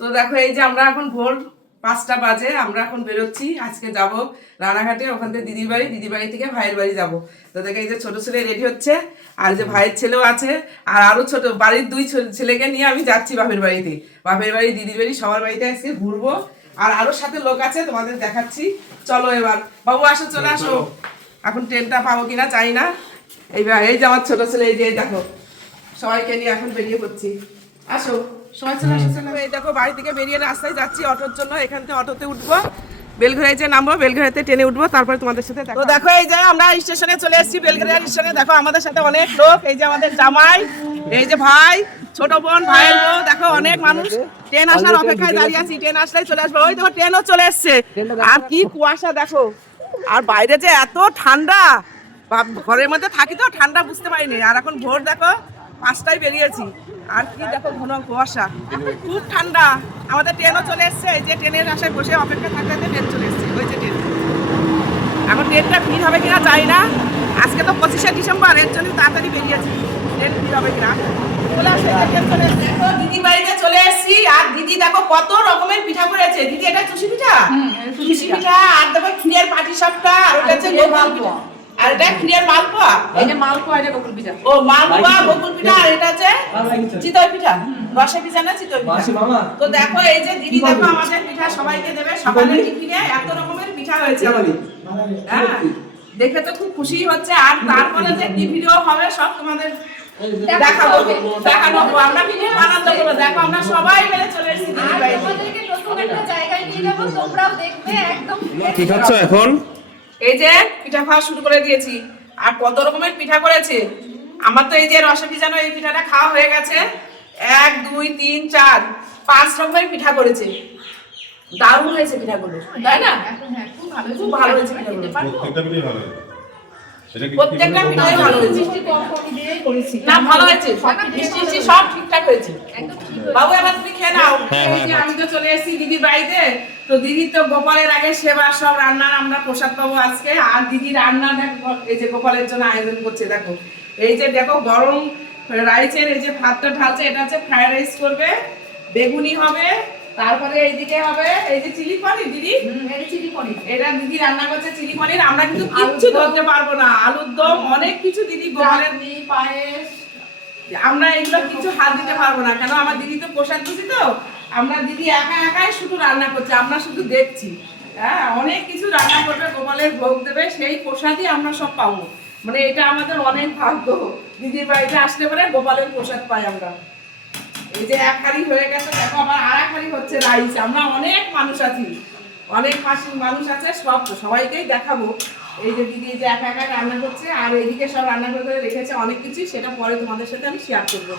তো দেখো এই যে আমরা এখন ভোর 5টা বাজে, আমরা এখন বেরোচ্ছি। আজকে যাব রানাঘাটে, ওখান থেকে দিদির বাড়ি থেকে ভাইয়ের বাড়ি যাব। তো দেখে এই যে ছোট ছেলে রেডি হচ্ছে, আর যে ভাইয়ের ছেলেও আছে, আর আরো ছোট বাড়ির 2 ছেলেকে নিয়ে আমি যাচ্ছি বাপের বাড়িতে। বাপের বাড়ি, দিদির বাড়ি, সবার বাড়িতে আজকে ঘুরবো। আর আরো সাথে লোক আছে, তোমাদের দেখাচ্ছি। চলো এবার বাবু আসো, চলে আসো। এখন ট্রেনটা পাবো কিনা জানি না। এইবার এই যে আমার ছোট ছেলে, এই যে দেখো সবাইকে নিয়ে এখন বেরিয়ে পড়ছি। আসো সবাই, চলে আসো। এই দেখো বাড়ি থেকে বেরিয়ে রাস্তায় যাচ্ছি অটোর জন্য। এখান থেকে অটোতে উঠবো, বেলঘড়িয়া যে নামবো, বেলঘড়িয়াতে ট্রেনে উঠবো, তারপরে তোমাদের সাথে তো দেখো এই যে আমরা স্টেশনে চলে এসেছি, বেলঘড়িয়া স্টেশনে। দেখো আমাদের সাথে অনেক লোক, এই যে আমাদের জামাই, এই যে ভাই, ছোট বোন, ভাইয়ের বউ, দেখো অনেক মানুষ ট্রেন আসার অপেক্ষায় দাঁড়িয়ে আছি। ট্রেন আসলেই চলে আসবে। ওই দেখো ট্রেনও চলে এসছে। আর কি কুয়াশা দেখো, আর বাইরে যে এত ঠান্ডা, ঘরের মধ্যে থাকি তো ঠান্ডা বুঝতে পারিনি। আর এখন ভোর দেখো 5টায় বেরিয়েছি, আর কি দেখো ঘন কুয়াশা, খুব ঠান্ডা। আমাদের ট্রেনও চলে এসছে, এই যে ট্রেনের আশায় বসে অপেক্ষা থাকতে ট্রেন চলে এসছে। ওই যে ট্রেন, এখন ট্রেনটা ভিড় হবে কিনা জানি না। আজকে তো 25শে ডিসেম্বর, এর জন্য তাড়াতাড়ি বেরিয়েছি। ট্রেন ভিড় হবে কিনা চলে আসছে, ট্রেন চলে এসছে। দেখো দিদির বাড়িতে চলে এসেছি, আর দিদি দেখো কত রকমের পিঠা করেছে। দিদি এটা চুষি পিঠা, চুষি পিঠা, আর দেখো ক্ষীরের পাটিসাপটা, আর ওটা হচ্ছে গোপাল পিঠা, আর এটা ক্ষীরের মালপোয়া, এটা মালপোয়া, এটা বকুল পিঠা। ও মালপোয়া, বকুল পিঠা, আর এটা আছে চিতই পিঠা, রসে পিঠা না চিতই পিঠা। তো দেখো এই যে দিদি দেখো আমাদের পিঠা সবাইকে দেবে। সকালে টিফিনে এত রকমের পিঠা হয়েছে। হ্যাঁ, দেখে তো খুব খুশি হচ্ছে। আর তারপরে যে কি ভিডিও হবে সব তোমাদের দেখাবো। আমরা ভিডিও আনন্দ করবো। দেখো আমরা সবাই মিলে চলে এসেছি দিদির বাড়িতে। তোমাদেরকে নতুন একটা জায়গায় নিয়ে যাবো, তোমরাও দেখবে একদম। কি খাচ্ছ এখন? এই যে পিঠা খাওয়া শুরু করে দিয়েছি। আর কত রকমের পিঠা করেছে। আমার তো এই যে রসে ভিজানো এই পিঠাটা খাওয়া হয়ে গেছে। 1 2 3 4 5 রকমের পিঠা করেছে। দারুণ হয়েছে পিঠাগুলো, তাই না? খুব ভালো হয়েছে পিঠাগুলো। প্রত্যেকটা পিঠাই ভালো হয়েছে। না ভালো হয়েছে, মিষ্টি সব ঠিকঠাক হয়েছে। বাবু এবার তুমি খেয়ে নাও। এই যে আমি তো চলে এসেছি দিদির বাড়িতে। তো দিদির তো গোপালের আগে সেবা, সব রান্নার আমরা প্রসাদ পাবো আজকে। আর দিদি রান্না দেখো, এই যে গোপালের জন্য আয়োজন করছে। দেখো এই যে দেখো গরম রাইসের এই যে ভাতটা ঢালছে, এটা হচ্ছে ফ্রাইড রাইস করবে, বেগুনি হবে, তারপরে এইদিকে হবে এই যে চিলি পনির। দিদি এটা দিদি রান্না করছে চিলি পনির। আমরা কিন্তু কিচ্ছু ধরতে পারবো না, আলুর দম, অনেক কিছু দিদি, গোপালের পায়েস, আমরা এগুলো কিছু হাত দিতে পারবো না। কেন আমার দিদি তো প্রসাদ দিচ্ছি, তো আমরা দিদি একাই শুধু রান্না করছে, আমরা শুধু দেখছি। হ্যাঁ, অনেক কিছু রান্না করবে, গোপালের ভোগ দেবে, সেই প্রসাদই আমরা সব পাবো। মানে এটা আমাদের অনেক ভাগ্য, দিদির বাড়িতে আসলে পরে গোপালের প্রসাদ পাই আমরা। এই যে 1 হাঁড়ি হয়ে গেছে, দেখো আবার আর 1 হাঁড়ি হচ্ছে রাইস। আমরা অনেক মানুষ আছি, অনেক মানুষ আছে, সবাইকেই দেখাবো। এই যে দিদি এই যে একা রান্না করছে, আর এইদিকে সব রান্না করে রেখেছে অনেক কিছু, সেটা পরে তোমাদের সাথে আমি শেয়ার করবো।